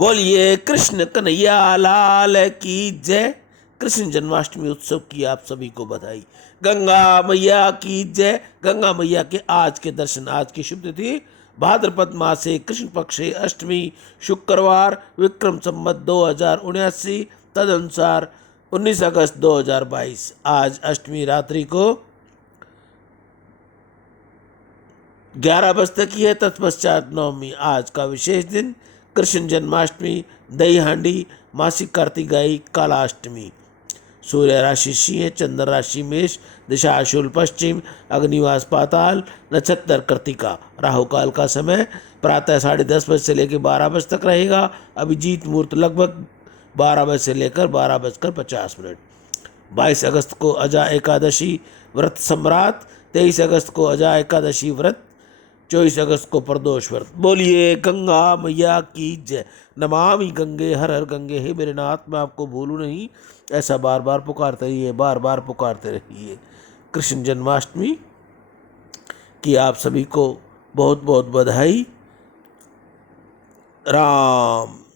बोलिए कृष्ण कन्हैया लाल की जय। कृष्ण जन्माष्टमी उत्सव की आप सभी को बधाई। गंगा मैया की जय। गंगा मैया के आज के दर्शन। आज की शुभ तिथि भाद्रपद मासे कृष्ण पक्षे अष्टमी, शुक्रवार, विक्रम संवत 2079 तदनुसार 19 अगस्त 2022। आज अष्टमी रात्रि को 11 बजे तक की है। तत्पश्चात नवमी। आज का विशेष दिन कृष्ण जन्माष्टमी, दही हांडी, मासिक कार्तिकाई, कालाष्टमी। सूर्य राशि सिंह, चंद्र राशि मेष, दिशा शूल पश्चिम, अग्निवास पाताल, नक्षत्र कृतिका। राहु काल का समय प्रातः 10:30 बजे से लेकर 12 बजे तक रहेगा। अभिजीत मुहूर्त लगभग 12 बजे से लेकर 12:50। 22 अगस्त को अजा एकादशी व्रत सम्राट, 23 अगस्त को अजा एकादशी व्रत, 24 अगस्त को प्रदोष व्रत। बोलिए गंगा मैया की जय। नमामि गंगे हर हर गंगे। हे मेरे नाथ, मैं आपको भूलूं नहीं, ऐसा बार बार पुकारते रहिए, बार बार पुकारते रहिए। कृष्ण जन्माष्टमी की आप सभी को बहुत बहुत बधाई। राम।